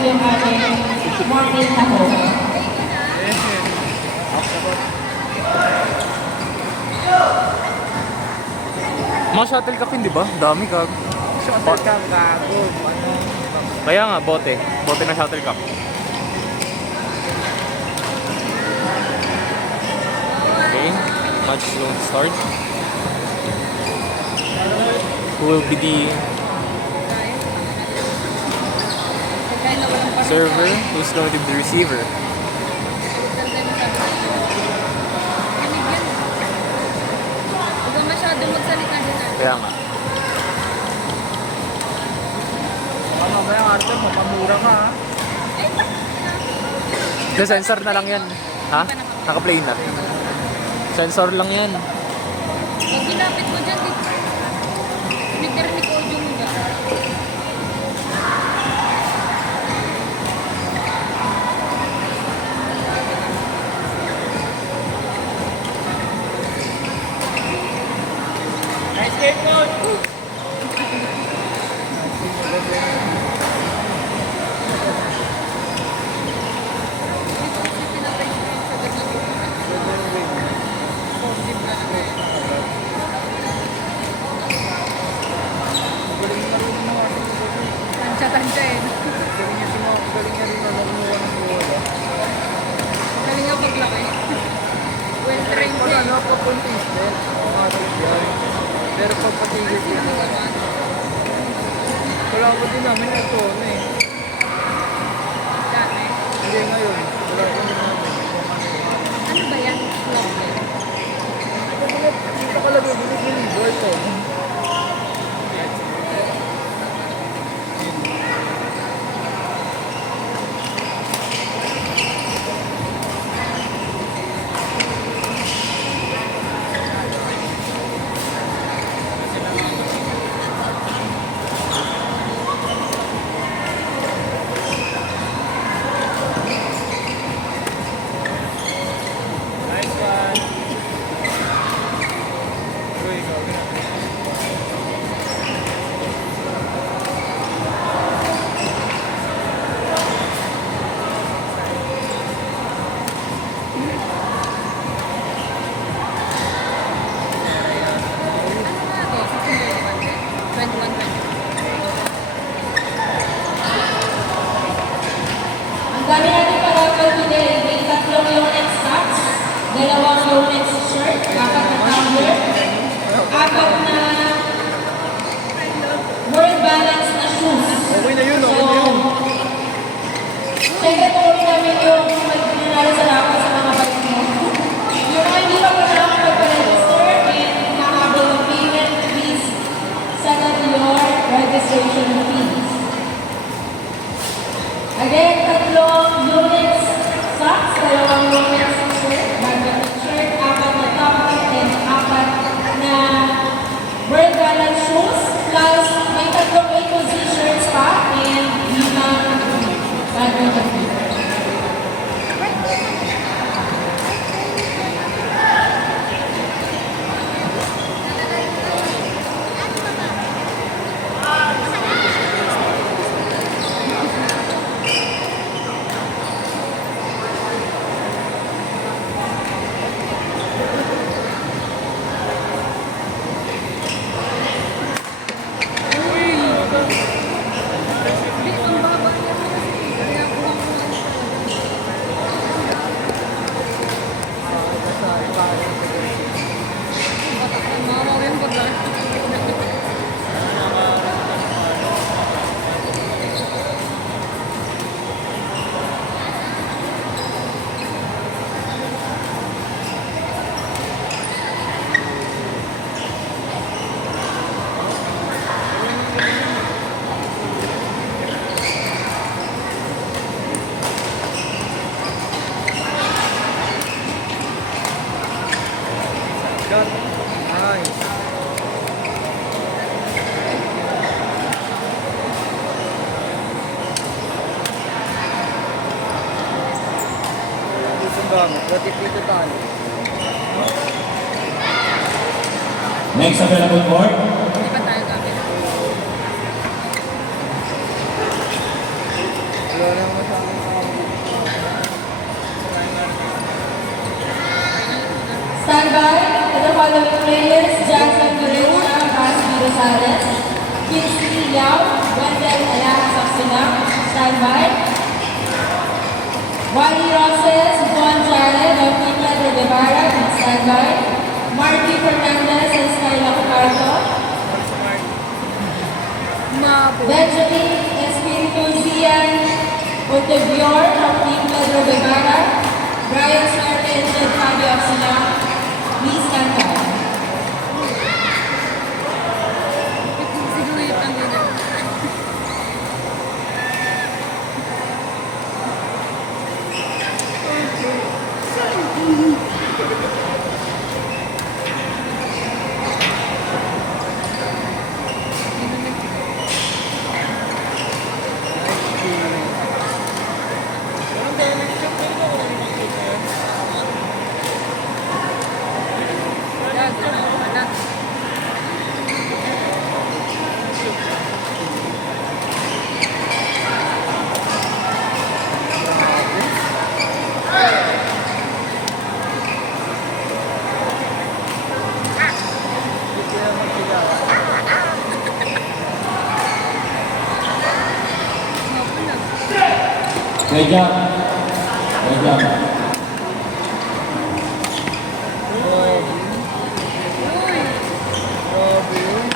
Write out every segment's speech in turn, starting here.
yung ating morning taho. Mga shuttlecock yun, di ba? Dami ka. Shuttlecock, gago. Ano? Kaya nga, bote. Bote na shuttlecock. Okay, match will start. Who will be the server? Who's going to be the receiver? Huwag masyado magsalita din natin. Kaya nga. Ano ba yung Arthur? Makamura ka ha? The sensor na lang yan. Ha? Naka-play na. Sensor lang yan. Pag ginapit mo dyan, nagkarinig audio mo ba? Nice game, coach! Tansya-tansya eh. Galing niya rin na nakuha ng bola. Galing nga paglaki. Well trained Wala eh. na, papuntis din. Makakit yan. Pero pagpatigil yan. Wala ko din namin ito, ano eh. Dati. Hindi ngayon. Wala ko din namin. Ano ba yan? Vlogger. Dito ka lang yung binigiligo ito. Nice one. Uy, gawin natin. Ano nga to? 21-20. Ang dami natin pag-upload today. May 3 unit socks, 2 unit shirt, 4 na tumbler, 4 na word balance na shoes. Okay na yun, okay na yun. Siyempre, tuloy namin yung magpinanalo sa lakas sa mga bike mo. Yung mga hindi pa magpa-register and nakahabol ng payment, please send out your registration fees. Again, 3 units socks, 2 units shirt, 1 shirt, 4 na tumbler, and 4 na word balance shoes, plus may 3 A to Z shirts pa, and 5 badminton feet. Hindi, ang baba niya kasi. Kaya kulang-kulang siya. Batak na mamaw yung batak. Got it. Nice. Isang gamit. Ba't dito tayo? Next available court, Hindi ba tayo gamit? Wala lang masamang tao. Stand by to the following players: Jackson Valencia, Baspi Rosales, Kinsley Yao, Wendell Alaka Saxonam. Stand by. Wally Roses, Juan Jared of Team Pedro Guevara. Stand by. Marty Fernandez and Skyla Cucarto. Mabo. Benjamin Espiritu Zian Montevior of Team Pedro Guevara. Brian Suerte and Jed Fabio Oxinam. Please stand by. Siguro yung ganyan. Great job. Great job. Grabe yun.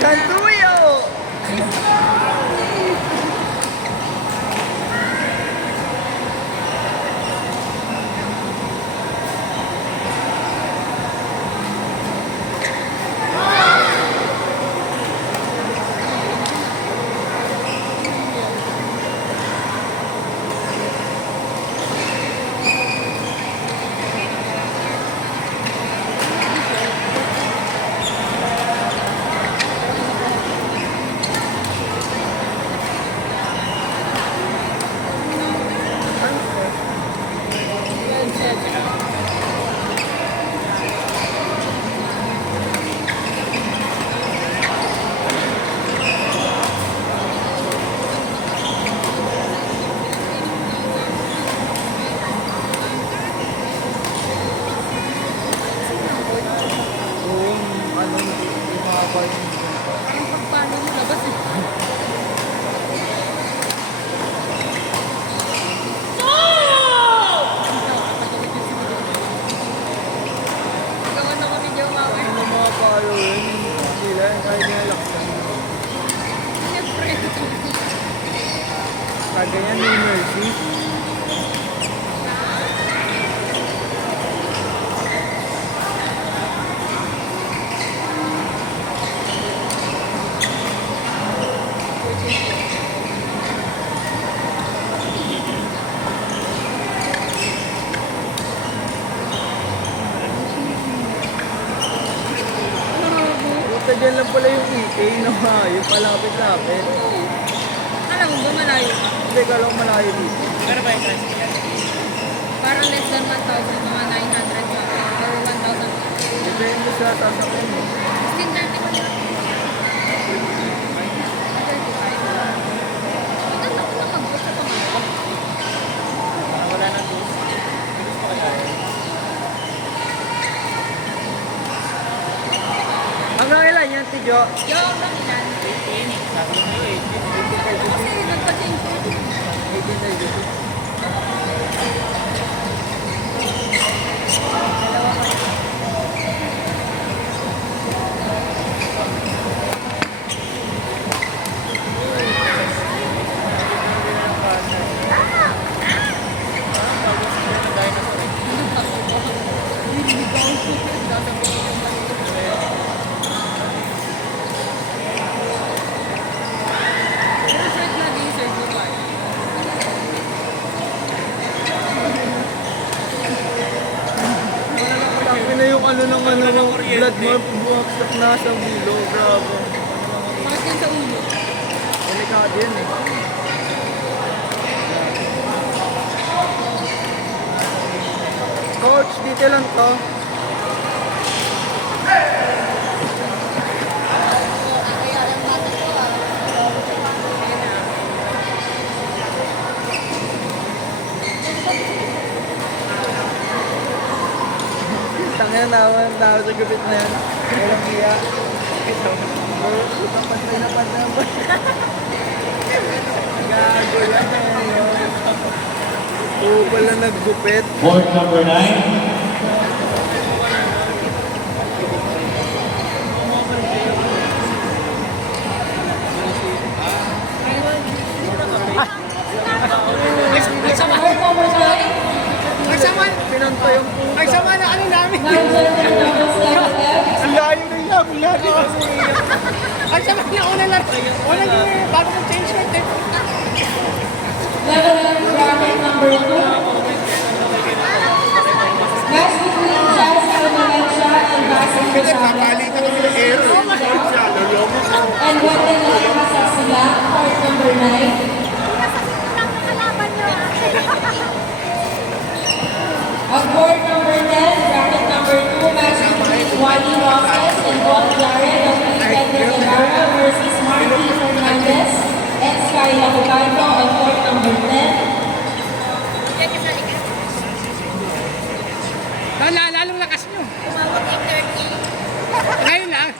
Santuyo! Yung ano, yung mga ball. Parang pagpano mo labas eh. Gawan ako ni Joe Mauer. Ano mga palo yun? Hindi lang, kaya niya laksan. Siyempre. Kagaya ni Mercy. Buta dyan lang pala yung EK na yung palapit-lapit. Alam mo ba malayo? Hindi, kala ko malayo dito. Parang less than 1,000, mga 900 pa. Or 1,000. Depende sa sasakyan mo. 1630 pa lang. 35. Maganda ko na mag-book sa pangalawa. Wala na to. Bilis pa kaya yun. Hanggang ilan yan, Tidjo? Yung lang ilan. 18. Sabi mo 18. Kasi nagpa-change ko. 18 na yun. Pero short na din, sir, di ba? Taki na yung ano ng ano ng blood mo, bumaksak na sa bilo. Grabe. Bakit yun sa ulo? Delikado yan eh. Coach, dito lang to. Kaya lang Kaya naman, tao sa gupit na yan. Walang iya. Pantay na ba? Gago yan eh. Oo pala naggupit. Board number 9. Board number 9. Pinanta yung Nine gender doubles level F. ang layo na yung ang layo. Ay, sama na una lang. Una yung bago ng change shirt eh. Level F bracket number 2. Match between Jazz Almalensia and Basil Gonzalez. And Wendell Alcazar sila, court number 9. On board number 10, bracket number 2, match between Wally Roses and Paul Jared of Pedro Guevara versus Marty Fernandez and Sky Yakubaito on court number 10. Lalong lakas nyo. Ngayon lang.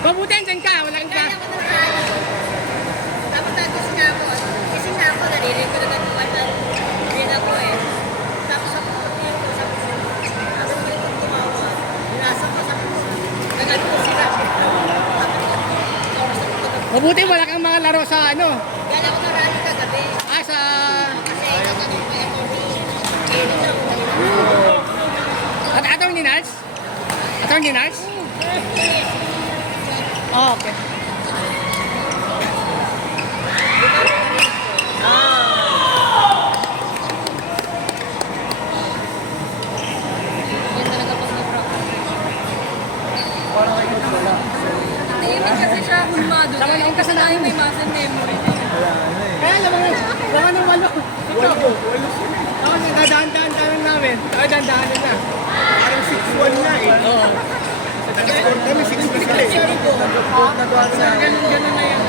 Mabuti dyan ka. Wala kang ka. Tapos tapos na ako. Kasi na ako, narinig ko na nagkuhan na rin ako eh. Tapos ako, sabi ko, ako may tumawa. Nasa ko sa agad ko sila. Mabuti wala kang mga laro sa ano. Gala ko na rally kagabi. Sa... Kasi ikatanong ko yung kailan na ako. At atong dinars? Atong dinars? Oh, okay. Yan talaga pag na-practice. Parang kayo wala. Tahimik kasi siya hulmado. Kaya kasi tayo may muscle memory. Kaya naman ng walo. Walo. Oo, nagdadaan-daan namin. Nagdadaan na. Parang 6-1 na eh. Oo. Kami 6-1 na eh. Ganun na yan.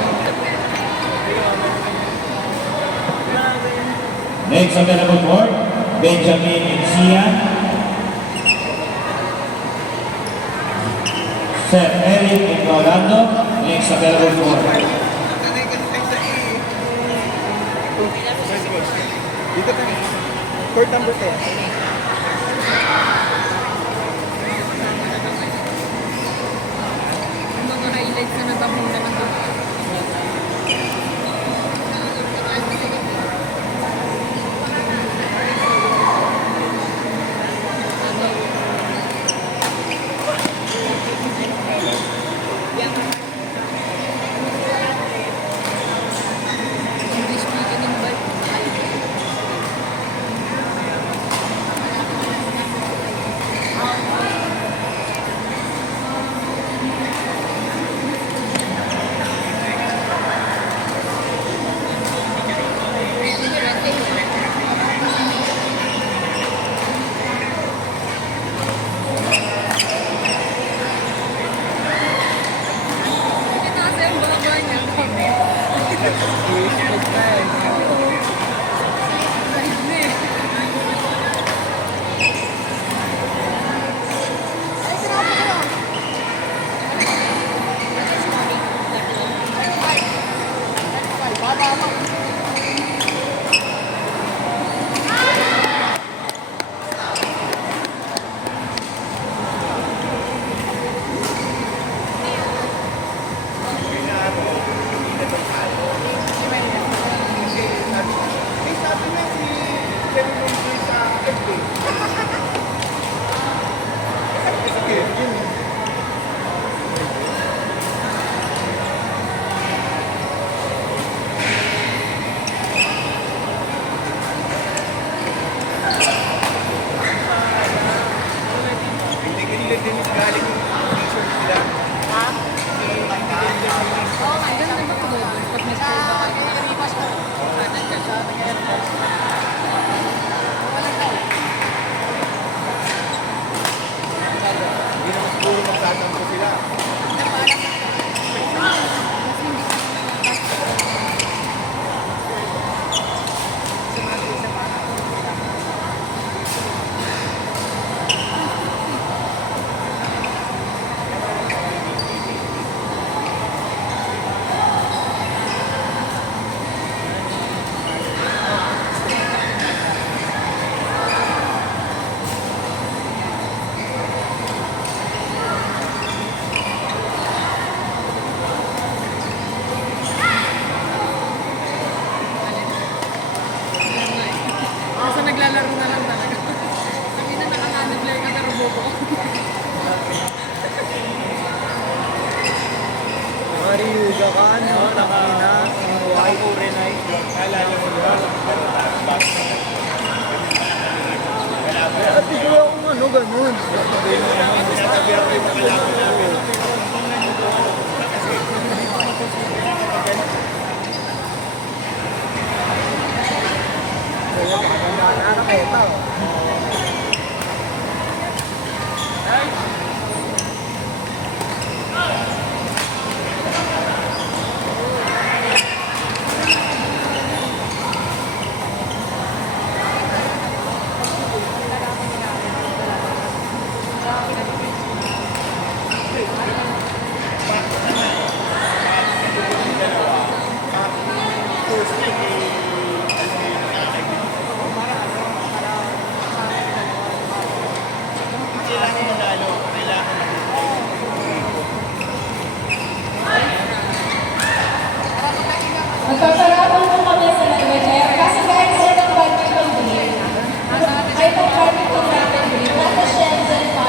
Next available board, Benjamin Mencia. Sir Eric Rolando. Next available board. Dito kami. Court number 10. Yung mga highlights na nagpapuna ng doon. English speaking in Bible. Ito kasi yung baka niya. Ay, ito. Magpaparapan po kami sa Nagwajer. Kasi guys, ay ng badminton green. Ay ng badminton rapid green. Nasa Shenzhen pa.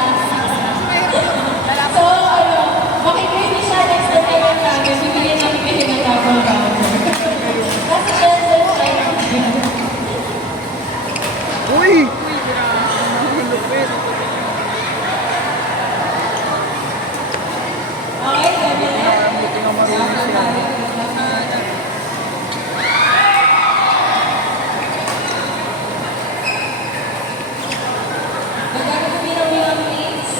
So, ano, makikriti siya next time kayo namin. Bibigyan namin kayo ng double round. Nasa Shenzhen siya. Uy! Okay, sabi na. Magkakaroon kami ng William Gates.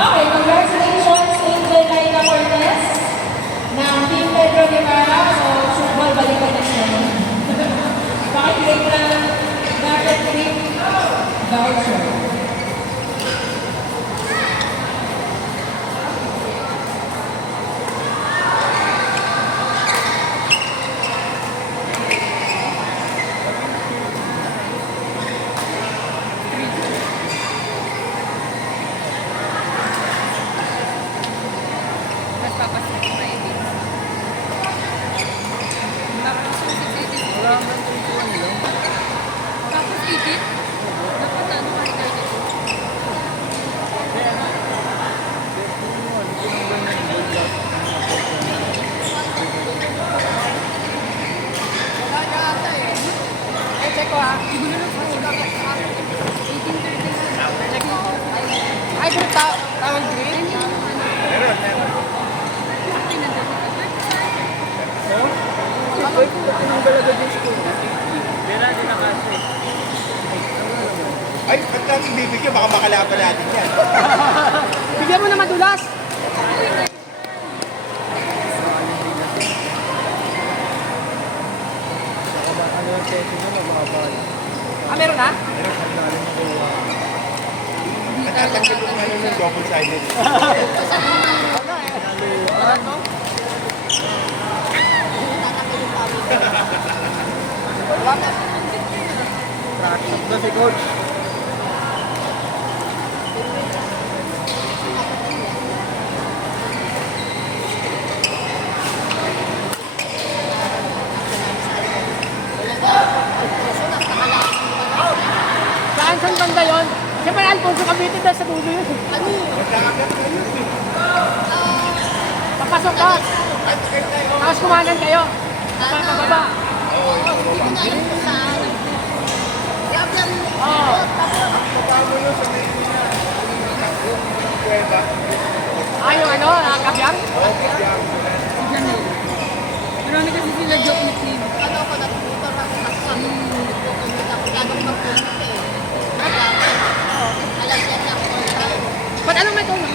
Okay, congratulations Angel Laila Cortez ng Team Pedro Guevara. So, football, balikan na siya. Pakiclip lang dapat trip voucher. Mas papasin ko kayo din. Wala man yung tuwan lang. Tapos 18? Dapat ano ka rin kayo dito? Ay, check ko ha. Ay, kung tawag green? Meron. Ako, yung dalaga din school. Meron din na kasi. Ay, ba't natin bibigyan? Baka makalaban natin yan. Bigyan mo na madulas. Ah, meron na? Natatanggap ko ngayon ng double-sided. Wala to? Wala na. Practice na si coach. Saan banda yun? Siyempre, Alfonso Cavite dahil sa dulo yun. Papasok ka. Tapos kumanan kayo. Papababa. Oo. Ah, yung ano, kabyang? Marami kasi sila joke ni Kim. Ba't anong may tulong?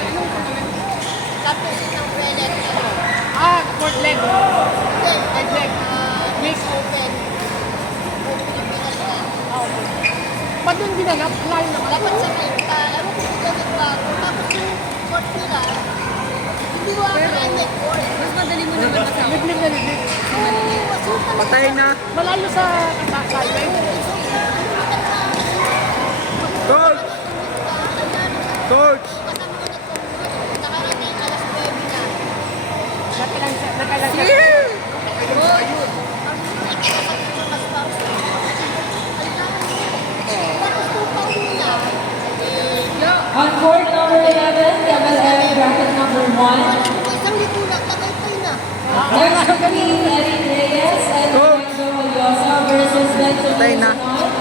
Ah, fourth leg. Third leg. Mix. Ba't yung ginanap? Layo naman. Dapat sa kita, ewan ko kung ganit ba ako. Tapos yung short nila, hindi ko ako na court. Mas madali mo naman kasama. Liglig na liglig. Patay na. Malayo sa sideline. Coach! Coach! Nakarating alas 9 na. Nagkailan siya. On court number 11, Double M, bracket number 1. Isang libo na, tagay-tay na. Next to be Eric Reyes and Fernando Valiosa versus Benson Nacional.